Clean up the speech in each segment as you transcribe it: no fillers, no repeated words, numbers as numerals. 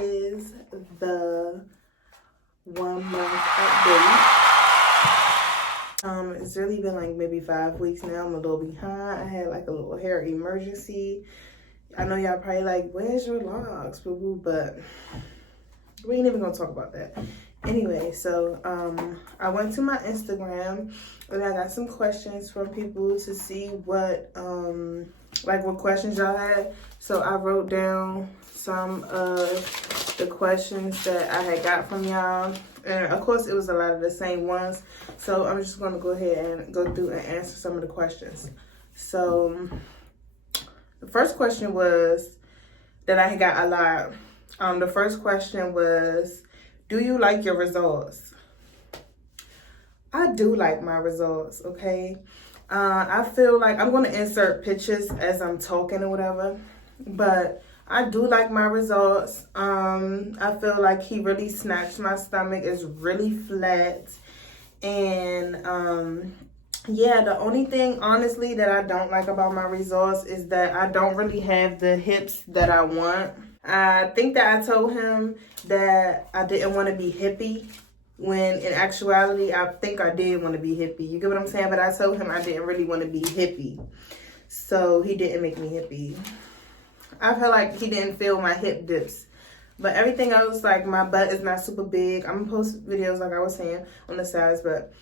is the 1 month update. It's really been like maybe 5 weeks now. I'm a little behind. I had like a little hair emergency. I know y'all probably like, where's your locks, boo-boo? But we ain't even gonna talk about that. Anyway, so I went to my Instagram and I got some questions from people to see what what questions y'all had. So I wrote down some of the questions that I had got from y'all, and of course it was a lot of the same ones. So I'm just gonna go ahead and go through and answer some of the questions. So the first question was that I got a lot. The first question was, do you like your results? I do like my results, okay? I feel like I'm going to insert pictures as I'm talking or whatever, but I do like my results. I feel like he really snatched my stomach. It's really flat. And yeah, the only thing, honestly, that I don't like about my results is that I don't really have the hips that I want. I think that I told him that I didn't want to be hippie, when in actuality, I think I did want to be hippie. You get what I'm saying? But I told him I didn't really want to be hippie. So he didn't make me hippie. I feel like he didn't feel my hip dips. But everything else, like my butt is not super big. I'm going to post videos, like I was saying, on the sides. But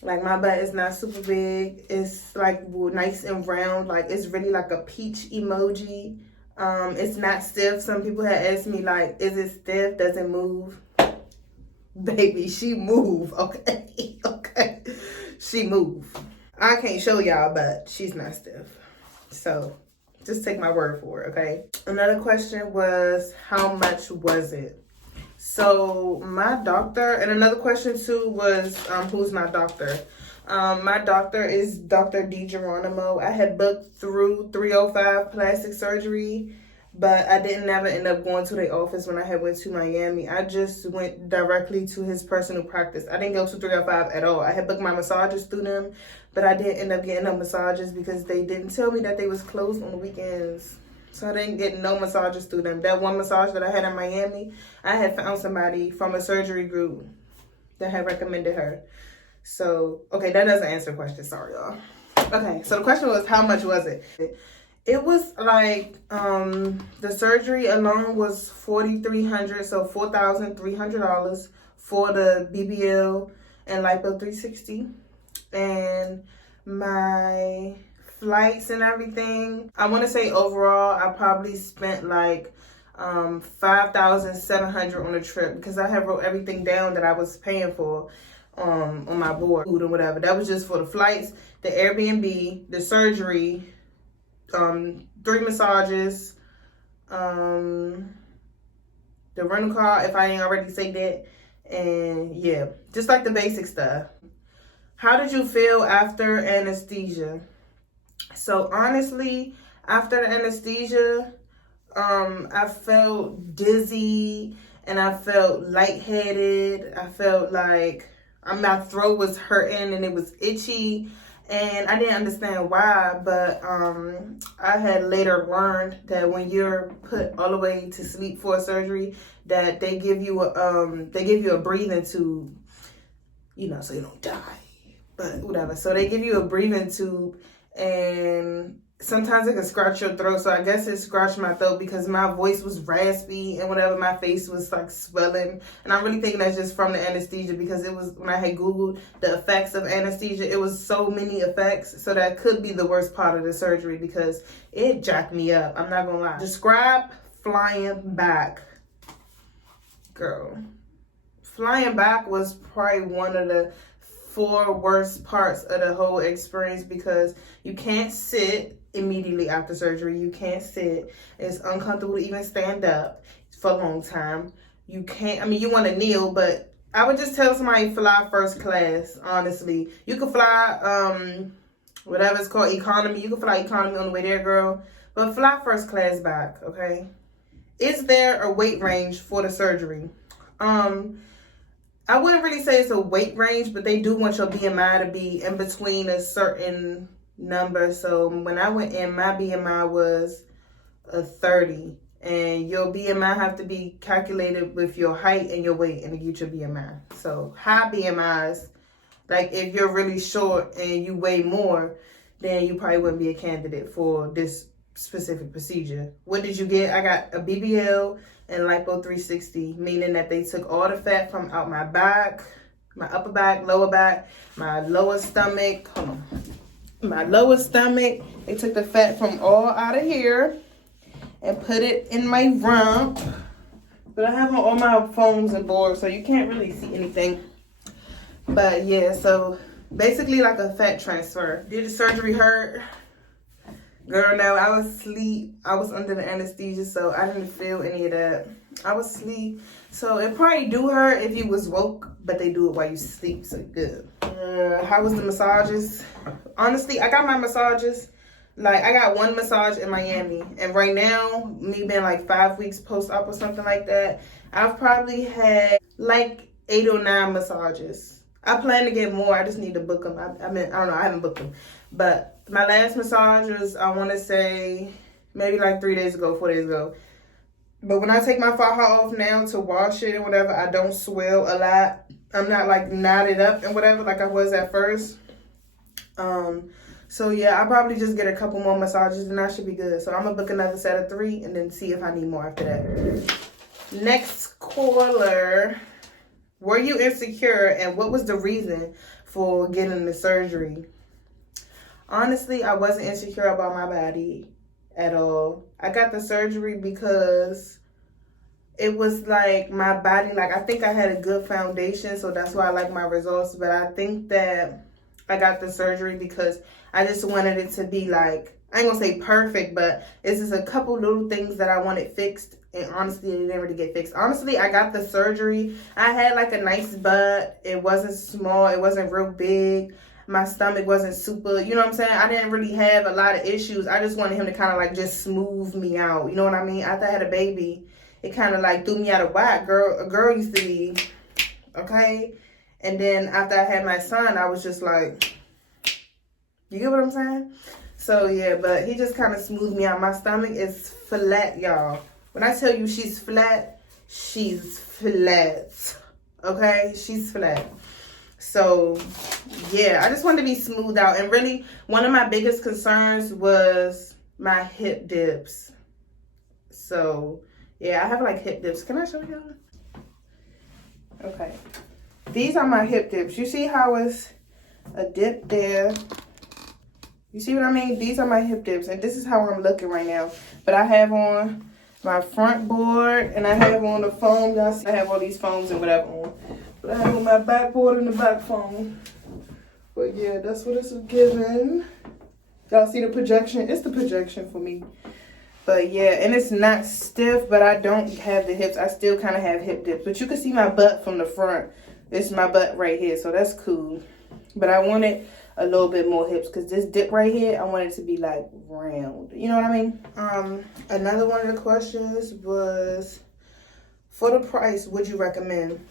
like my butt is not super big. It's like nice and round. Like it's really like a peach emoji. It's not stiff. Some people had asked me, like, is it stiff? Does it move? Baby, she move, okay? Okay. She move. I can't show y'all, but she's not stiff. So just take my word for it, okay? Another question was, how much was it? So my doctor, and another question too was, who's my doctor? My doctor is Dr. DiGeronimo. I had booked through 305 plastic surgery, but I didn't never end up going to their office when I had went to Miami. I just went directly to his personal practice. I didn't go to 305 at all. I had booked my massages through them, but I didn't end up getting no massages because they didn't tell me that they was closed on the weekends. So I didn't get no massages through them. That one massage that I had in Miami, I had found somebody from a surgery group that had recommended her. So, okay, that doesn't answer the question. Sorry, y'all. Okay, so the question was, how much was it? It was like, the surgery alone was $4,300, so $4,300 for the BBL and Lipo 360. And my flights and everything, I want to say overall, I probably spent like $5,700 on the trip because I have wrote everything down that I was paying for on my board, food or whatever. That was just for the flights, the Airbnb, the surgery, 3 massages, the rental car, if I ain't already said that, and yeah, just like the basic stuff. How did you feel after anesthesia? So honestly, after the anesthesia, I felt dizzy and I felt lightheaded. I felt like my throat was hurting and it was itchy, and I didn't understand why, but I had later learned that when you're put all the way to sleep for a surgery, that they give you a breathing tube, you know, so you don't die, but whatever. So they give you a breathing tube, and sometimes it can scratch your throat. So I guess it scratched my throat because my voice was raspy and whatever. My face was like swelling. And I'm really thinking that's just from the anesthesia, because it was, when I had Googled the effects of anesthesia, it was so many effects. So that could be the worst part of the surgery because it jacked me up. I'm not gonna lie. Describe flying back. Girl. Flying back was probably one of the 4 worst parts of the whole experience because you can't sit immediately after surgery. You can't sit. It's uncomfortable to even stand up for a long time. You can't, I mean, you want to kneel, but I would just tell somebody fly first class, honestly. You could fly, whatever it's called, economy. You can fly economy on the way there, girl. But fly first class back, okay? Is there a weight range for the surgery? I wouldn't really say it's a weight range, but they do want your BMI to be in between a certain number. So when I went in, my BMI was a 30. And your BMI have to be calculated with your height and your weight and to get your BMI. So high BMIs, like if you're really short and you weigh more, then you probably wouldn't be a candidate for this specific procedure. What did you get? I got a BBL and lipo 360, meaning that they took all the fat from out my back, my upper back, lower back, my lower stomach. Hold on. My lower stomach. They took the fat from all out of here and put it in my rump. But I have on all my phones and boards, so you can't really see anything. But yeah, so basically like a fat transfer. Did the surgery hurt? Girl, no, I was asleep. I was under the anesthesia, so I didn't feel any of that. I was asleep. So it probably do hurt if you was woke, but they do it while you sleep, so good. How was the massages? Honestly, I got my massages. Like, I got one massage in Miami. And right now, me being like 5 weeks post-op or something like that, I've probably had like 8 or 9 massages. I plan to get more. I just need to book them. I don't know. I haven't booked them. But my last massage was, I want to say, maybe like 3 days ago, 4 days ago. But when I take my faja off now to wash it and whatever, I don't swell a lot. I'm not like knotted up and whatever like I was at first. So yeah, I'll probably just get a couple more massages and I should be good. So I'm going to book another set of 3 and then see if I need more after that. Next caller. Were you insecure and what was the reason for getting the surgery? Honestly, I wasn't insecure about my body at all. I got the surgery because it was like my body, like I think I had a good foundation, so that's why I like my results. But I think that I got the surgery because I just wanted it to be like, I ain't gonna say perfect, but it's just a couple little things that I wanted fixed. And honestly, it didn't really get fixed. Honestly, I got the surgery. I had like a nice butt. It wasn't small. It wasn't real big. My stomach wasn't super, you know what I'm saying? I didn't really have a lot of issues. I just wanted him to kind of like just smooth me out. You know what I mean? After I had a baby, it kind of like threw me out of whack. A girl used to be, okay? And then after I had my son, I was just like, you get what I'm saying? So yeah, but he just kind of smoothed me out. My stomach is flat, y'all. When I tell you she's flat, she's flat. Okay? She's flat. So yeah, I just wanted to be smoothed out. And really, one of my biggest concerns was my hip dips. So yeah, I have like hip dips. Can I show y'all? Okay. These are my hip dips. You see how it's a dip there? You see what I mean? These are my hip dips. And this is how I'm looking right now. But I have on my front board and I have on the foam. Y'all see I have all these foams and whatever on. But I have on my backboard and the back foam. But yeah, that's what it's giving. Y'all see the projection? It's the projection for me. But yeah, and it's not stiff, but I don't have the hips. I still kind of have hip dips. But you can see my butt from the front. It's my butt right here, so that's cool. But I wanted a little bit more hips because this dip right here, I want it to be like round. You know what I mean? Another one of the questions was, for the price, would you recommend?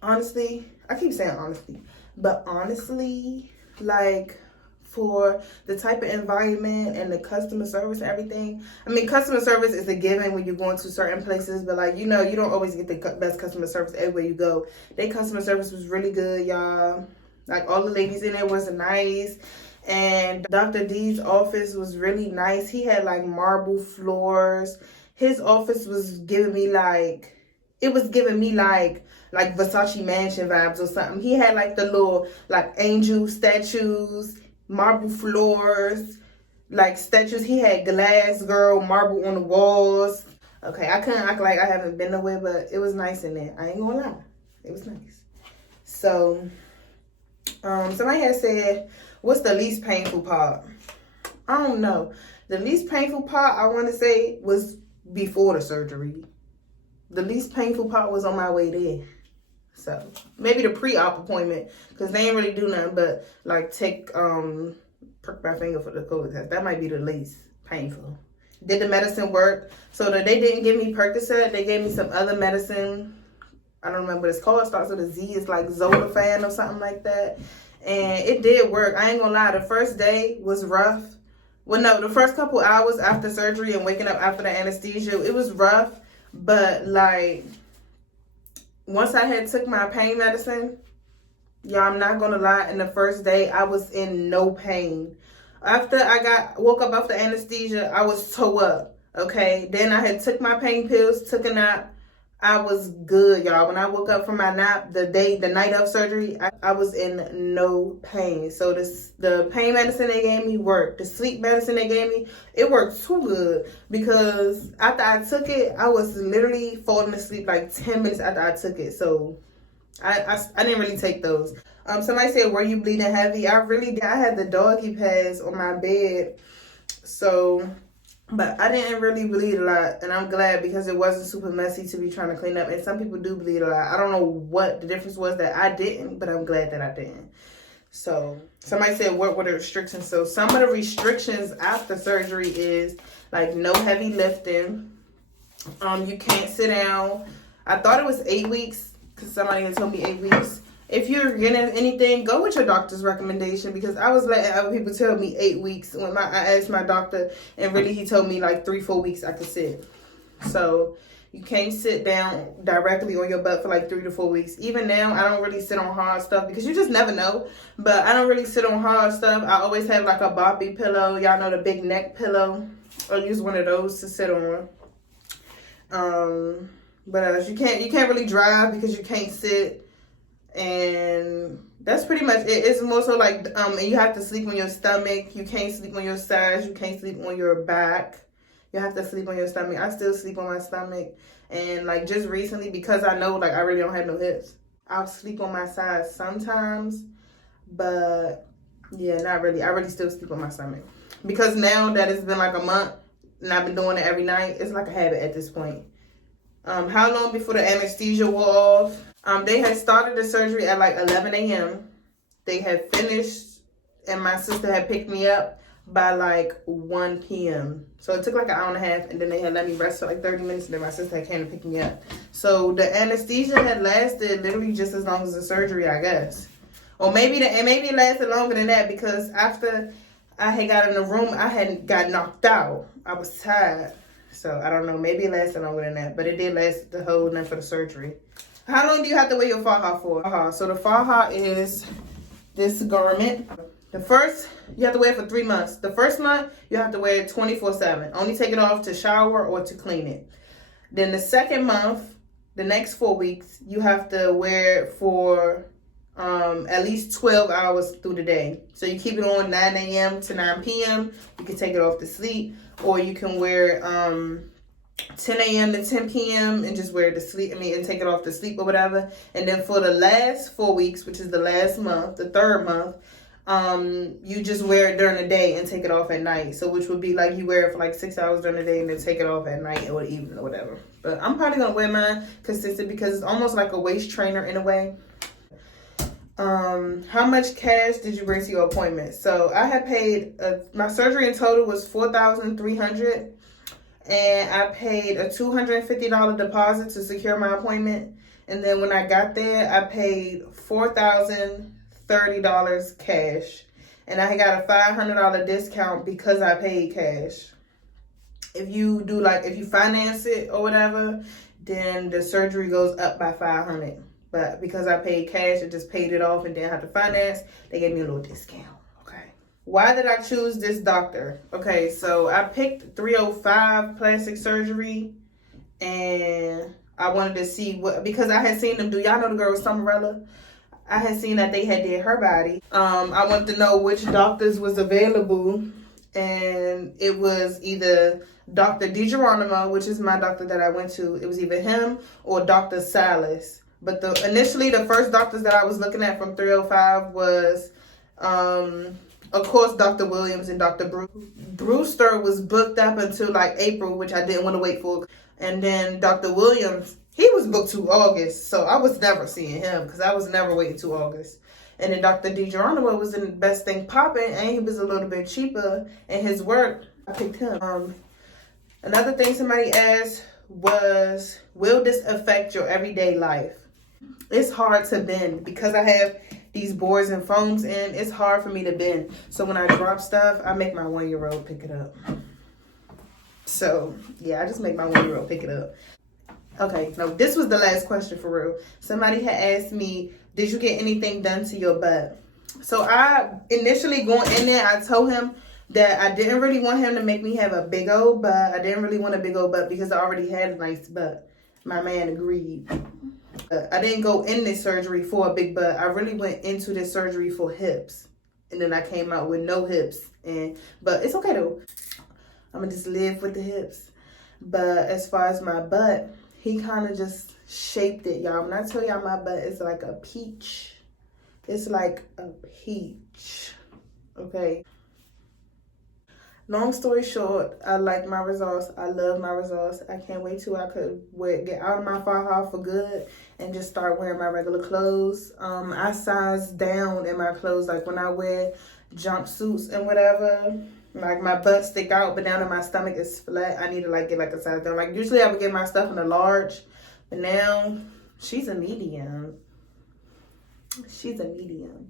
Honestly, I keep saying honestly, but honestly, like for the type of environment and the customer service and everything. I mean, customer service is a given when you're going to certain places, but like, you know, you don't always get the best customer service everywhere you go. Their customer service was really good, y'all. Like all the ladies in there was nice. And Dr. D's office was really nice. He had like marble floors. His office was giving me like, it was giving me like Versace Mansion vibes or something. He had like the little like angel statues, marble floors, like statues. He had glass, girl, marble on the walls. Okay, I couldn't act like I haven't been nowhere, but it was nice in there. I ain't gonna lie. It was nice. So, somebody had said, what's the least painful part? I don't know. The least painful part, I want to say, was before the surgery. The least painful part was on my way there. So, maybe the pre-op appointment, because they ain't really do nothing but, like, prick my finger for the COVID test. That might be the least painful. Did the medicine work? So, that they didn't give me Percocet. They gave me some other medicine. I don't remember what it's called. It starts with a Z. It's like Zolifan or something like that. And it did work. I ain't gonna lie. The first day was rough Well, no, the first couple hours after surgery and waking up after the anesthesia, it was rough. But like, once I had took my pain medicine, y'all, I'm not gonna lie, in the first day, I was in no pain. After I woke up after anesthesia, I was toe up, okay? Then I had took my pain pills, took a nap. I was good, y'all. When I woke up from my nap, the night of surgery, I was in no pain. So the pain medicine they gave me worked. The sleep medicine they gave me, it worked too good. Because after I took it, I was literally falling asleep like 10 minutes after I took it. So I didn't really take those. Somebody said, were you bleeding heavy? I really did. I had the doggy pads on my bed. So, but I didn't really bleed a lot. And I'm glad, because it wasn't super messy to be trying to clean up. And some people do bleed a lot. I don't know what the difference was that I didn't, but I'm glad that I didn't. So, somebody said, what were the restrictions? So, some of the restrictions after surgery is like no heavy lifting. You can't sit down. I thought it was 8 weeks, because somebody had told me 8 weeks. If you're getting anything, go with your doctor's recommendation, because I was letting other people tell me 8 weeks when I asked my doctor, and really he told me like 3-4 weeks I could sit. So you can't sit down directly on your butt for like 3 to 4 weeks. Even now, I don't really sit on hard stuff, because you just never know. But I don't really sit on hard stuff. I always have like a boppy pillow. Y'all know the big neck pillow. I'll use one of those to sit on. But you can't really drive because you can't sit. And that's pretty much it. It's more so like, you have to sleep on your stomach. You can't sleep on your sides. You can't sleep on your back. You have to sleep on your stomach. I still sleep on my stomach. And like just recently, because I know like I really don't have no hips, I'll sleep on my sides sometimes. But yeah, not really. I really still sleep on my stomach. Because now that it's been like a month and I've been doing it every night, it's like a habit at this point. How long before the anesthesia wore off? They had started the surgery at like 11 a.m. They had finished, and my sister had picked me up by like 1 p.m. So it took like an hour and a half, and then they had let me rest for like 30 minutes, and then my sister came to pick me up. So the anesthesia had lasted literally just as long as the surgery, I guess. Or maybe it lasted longer than that, because after I had got in the room, I hadn't got knocked out. I was tired. So I don't know, maybe it lasted longer than that, but it did last the whole night for the surgery. How long do you have to wear your faja for? So the faja is this garment. The first, you have to wear it for 3 months. The first month, you have to wear it 24/7. Only take it off to shower or to clean it. Then the second month, the next 4 weeks, you have to wear it for at least 12 hours through the day. So you keep it on 9 a.m. to 9 p.m. You can take it off to sleep, or you can wear 10 a.m. to 10 p.m. and just wear it to sleep. And take it off to sleep or whatever. And then for the last 4 weeks, which is the last month, the third month, you just wear it during the day and take it off at night. So which would be like you wear it for like 6 hours during the day and then take it off at night or evening or whatever. But I'm probably gonna wear mine consistent, because it's almost like a waist trainer in a way. How much cash did you bring to your appointment? So I had paid, my surgery in total was $4,300, and I paid a $250 deposit to secure my appointment. And then when I got there, I paid $4,030 cash, and I got a $500 discount because I paid cash. If you finance it or whatever, then the surgery goes up by $500. But because I paid cash, I just paid it off and didn't have to finance, they gave me a little discount. Okay. Why did I choose this doctor? Okay, so I picked 305 plastic surgery, and I wanted to see because I had seen them do, y'all know the girl with Summerella? I had seen that they had did her body. I wanted to know which doctors was available, and it was either Dr. DiGeronimo, which is my doctor that I went to. It was either him or Dr. Salas. But initially, the first doctors that I was looking at from 305 was, of course, Dr. Williams and Dr. Brewster was booked up until like April, which I didn't want to wait for. And then Dr. Williams, he was booked to August. So I was never seeing him because I was never waiting to August. And then Dr. DiGeronimo was the best thing popping, and he was a little bit cheaper. And his work, I picked him. Another thing somebody asked was, will this affect your everyday life? It's hard to bend because I have these boards and foams in. It's hard for me to bend. So when I drop stuff, I make my 1-year-old pick it up. So yeah, I just make my 1-year-old pick it up. Okay, no, this was the last question for real. Somebody had asked me, did you get anything done to your butt? So I initially going in there, I told him that I didn't really want him to make me have a big old butt. I didn't really want a big old butt because I already had a nice butt. My man agreed. I didn't go in this surgery for a big butt. I really went into this surgery for hips. And then I came out with no hips. But it's okay though. I'm going to just live with the hips. But as far as my butt, he kind of just shaped it, y'all. When I tell y'all my butt is like a peach. It's like a peach. Okay. Long story short, I like my results. I love my results. I can't wait till I could get out of my faja for good and just start wearing my regular clothes. I size down in my clothes. Like when I wear jumpsuits and whatever, like my butt stick out, but down in my stomach is flat. I need to like get like a size down. Like usually I would get my stuff in a large, but now she's a medium. She's a medium.